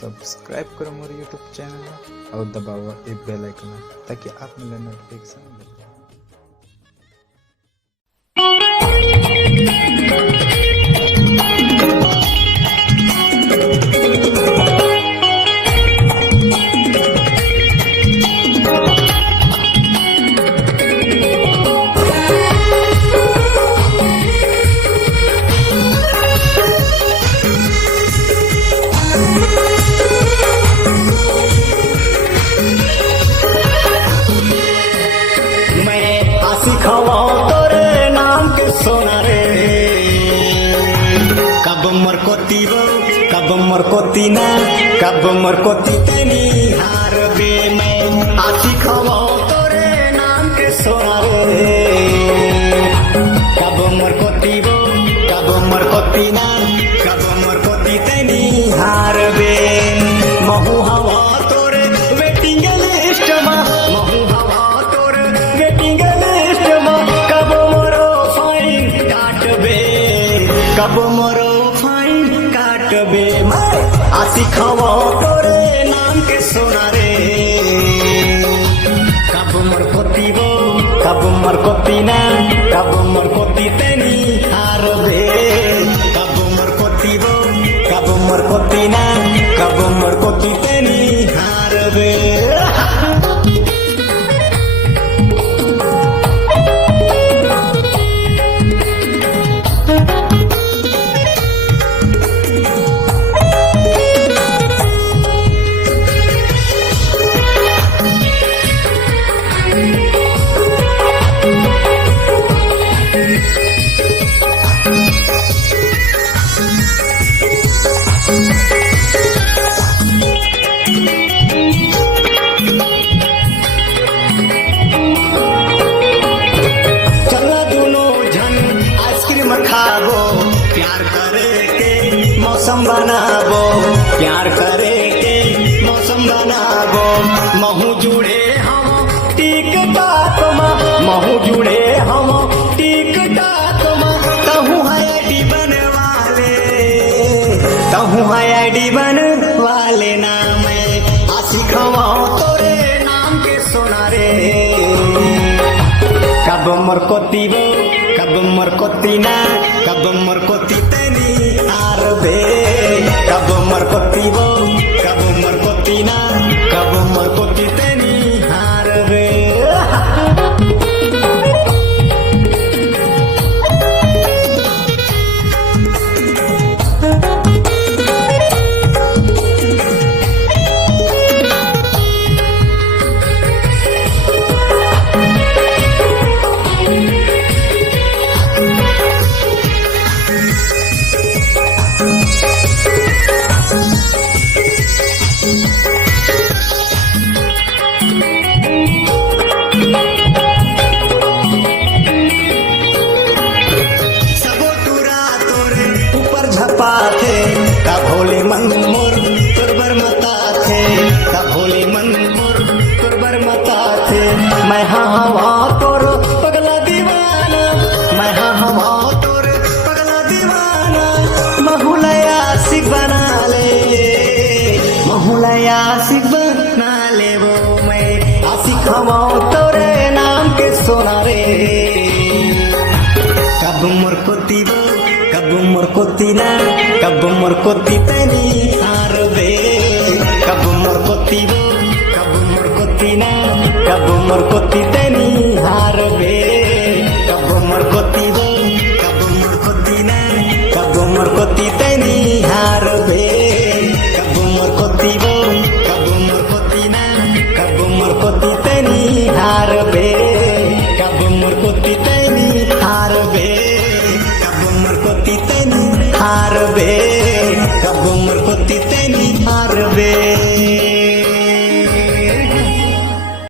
Subscribe करो मोर YouTube channel और दबाओ ये बेल आइकन ताकि आप मिले नोटिफिकेशन। तोरे नाम के सोना रे कब मरकोती वो कब मरकोती ना कब मरकोती तेनी हार बे मैं आशी खवा तोरे नाम के सोना रे कब मरकोती वो कब मरकोती ना कब मरकोती तेनी हार बे महू हवा तोरे वेटिंग लिस्ट मा महू हवा तोरे वेटिंग कब मरो फाइन काटबे मैं आशी खवा तोरे नाम के सोना रे कब मरकोती वो कब मरकोती ना कब मरकोती तेनी हार बे कब मरकोती वो कब मरकोती ना कब मरकोती तेनी हार बे। खाबो प्यार करे के मौसम बनाबो प्यार करे के मौसम बनाबो महू जुड़े हम टिक टाक महू जुड़े हम टिक टाक तहु है आईडी बनवाले तहु है आईडी बनवाले ना मैं आशी खवा तोरे नाम के सोना रे कब मरकोती वो कब मरकोती ना कब मरकोती तेनी हार बे कब मरकोती वो कब मरकोती ना कब मरकोती तेनी हार बे। थे का भोले मन मोर तुरबर मता थे का भोले मन मोर तुरबर मता थे मैं हाँ हवा तोर पगला दीवाना मैं हाँ हवा तोर पगला दीवाना महूलया सिख बना ले महूलया सिख बना ले वो मैं आशी खवा तोरे नाम के सोना रे कब मरकोती वो कब मरकोती ना कब मरकोती तेनी